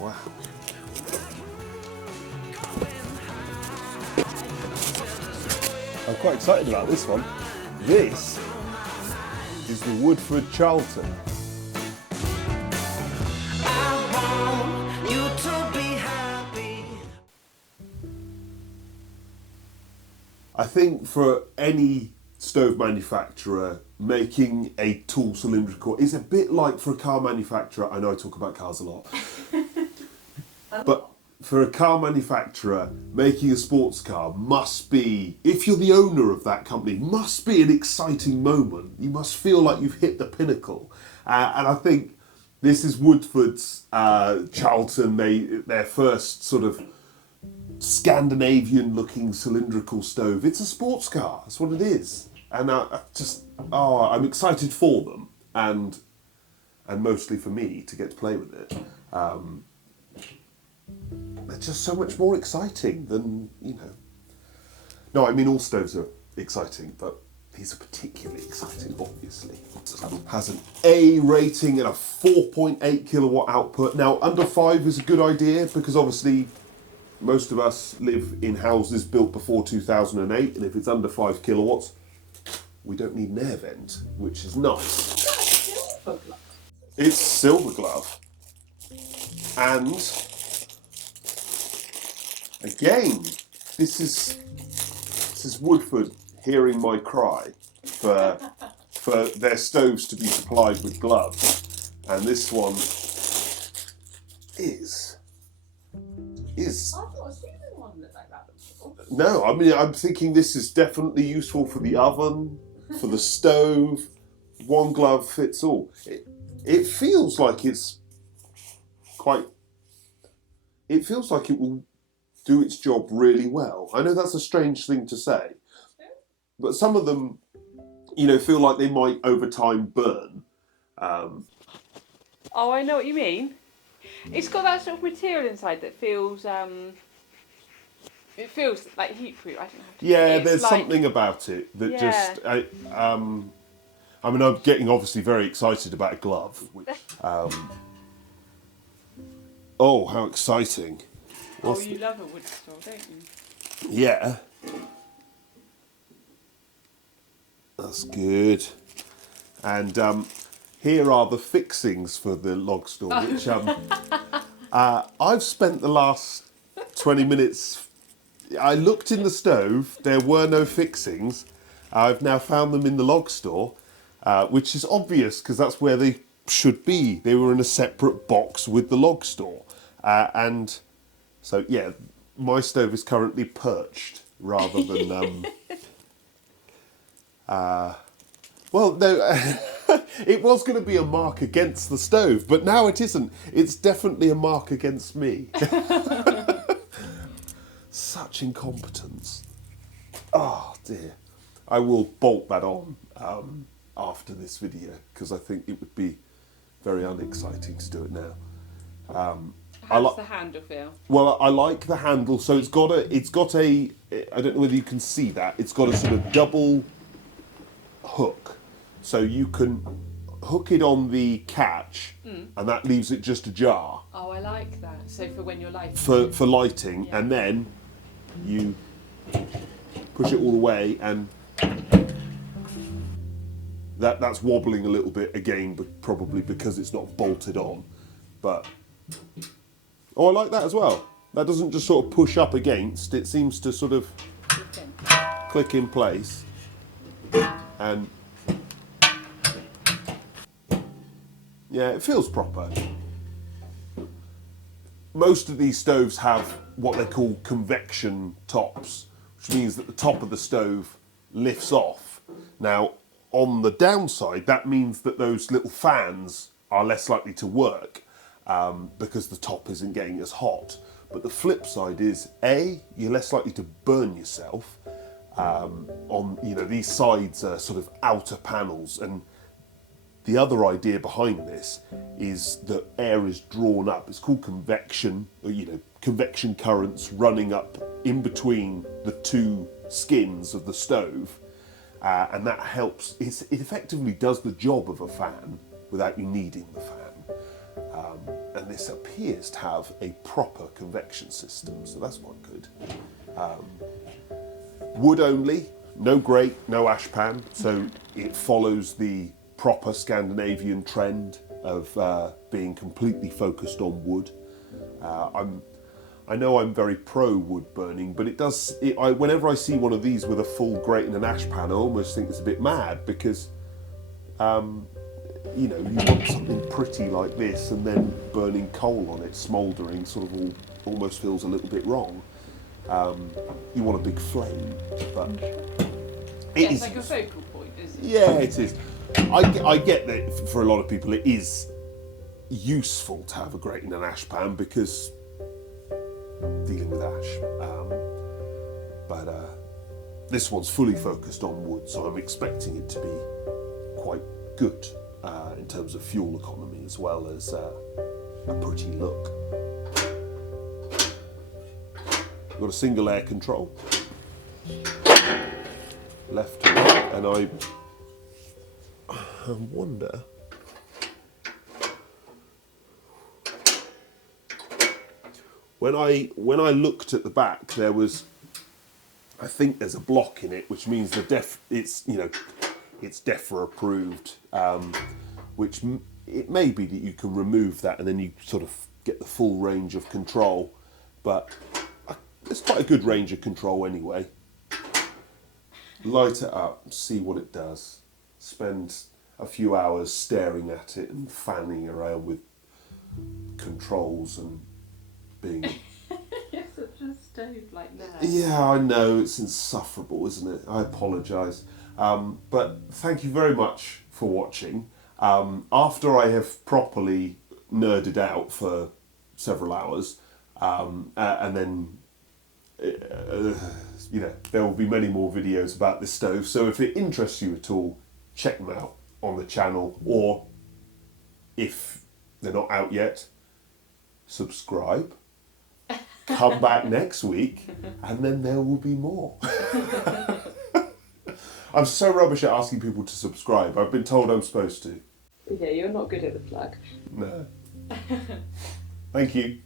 Wow. I'm quite excited about this one. This is the Woodford Charlton. I think for any stove manufacturer, making a tall cylindrical is a bit like for a car manufacturer. I know I talk about cars a lot. But for a car manufacturer, making a sports car must be, if you're the owner of that company, must be an exciting moment. You must feel like you've hit the pinnacle. And I think this is Woodford's Charlton, their first sort of Scandinavian looking cylindrical stove. It's a sports car, that's what it is. And I'm excited for them and mostly for me to get to play with it. They're just so much more exciting than, No, I mean all stoves are exciting, but these are particularly exciting, obviously. Has an A rating and a 4.8 kilowatt output. Now, under 5 is a good idea because obviously most of us live in houses built before 2008, and if it's under 5 kilowatts, we don't need an air vent, which is nice. It's silver glove. And again, this is Woodford hearing my cry for their stoves to be supplied with gloves, and this one is. I've not seen one look like that before. No, I mean I'm thinking this is definitely useful for the oven, for the stove. One glove fits all. It feels like it's quite. It feels like it will do its job really well. I know that's a strange thing to say, but some of them, feel like they might over time burn. Oh, I know what you mean. It's got that sort of material inside that feels, it feels like heat-proof. I don't know. Yeah, there's something about it that just. I'm getting obviously very excited about a glove. Oh, how exciting! You love a wood stove, don't you? Yeah. That's good. And here are the fixings for the log store, which I've spent the last 20 minutes. I looked in the stove, there were no fixings. I've now found them in the log store, which is obvious because that's where they should be. They were in a separate box with the log store. And so, yeah, my stove is currently perched rather than... well, no, it was going to be a mark against the stove, but now it isn't. It's definitely a mark against me. Such incompetence. Oh, dear. I will bolt that on after this video, because I think it would be very unexciting to do it now. How does the handle feel? Well, I like the handle. So it's got a, I don't know whether you can see that. It's got a sort of double hook. So you can hook it on the catch and that leaves it just ajar. Oh, I like that. So for when you're lighting. For lighting, yeah. And then you push it all the way and that's wobbling a little bit again, but probably because it's not bolted on. But I like that as well. That doesn't just sort of push up against, it seems to sort of click in place. And yeah, it feels proper. Most of these stoves have what they call convection tops, which means that the top of the stove lifts off. Now, on the downside, that means that those little fans are less likely to work because the top isn't getting as hot. But the flip side is, A, you're less likely to burn yourself. These sides are sort of outer panels, and the other idea behind this is that air is drawn up. It's called convection, convection currents running up in between the two skins of the stove, and that helps. It effectively does the job of a fan without you needing the fan. and this appears to have a proper convection system, so that's quite good. Wood only, no grate, no ash pan, so it follows the proper Scandinavian trend of being completely focused on wood. I know I'm very pro wood burning, but whenever I see one of these with a full grate and an ash pan, I almost think it's a bit mad because, you want something pretty like this and then burning coal on it, smouldering, sort of almost feels a little bit wrong. You want a big flame, but it's like a focal point, isn't it? Yeah, it is. I get that for a lot of people it is useful to have a grate and an ash pan because dealing with ash. But this one's fully focused on wood, so I'm expecting it to be quite good in terms of fuel economy as well as a pretty look. Got a single air control, left to right, and I wonder. When I looked at the back, there was, I think there's a block in it, which means it's DEFRA approved, which it may be that you can remove that and then you sort of get the full range of control, but it's quite a good range of control anyway. Light it up, see what it does, spend a few hours staring at it and fanning around with controls and being... You're such a stove-like nerd. Yeah, I know, it's insufferable, isn't it? I apologise. But thank you very much for watching. After I have properly nerded out for several hours, and then there will be many more videos about this stove, so if it interests you at all, check them out on the channel, or if they're not out yet, subscribe, come back next week, and then there will be more. I'm so rubbish at asking people to subscribe. I've been told I'm supposed to. Yeah, you're not good at the plug. No. Thank you.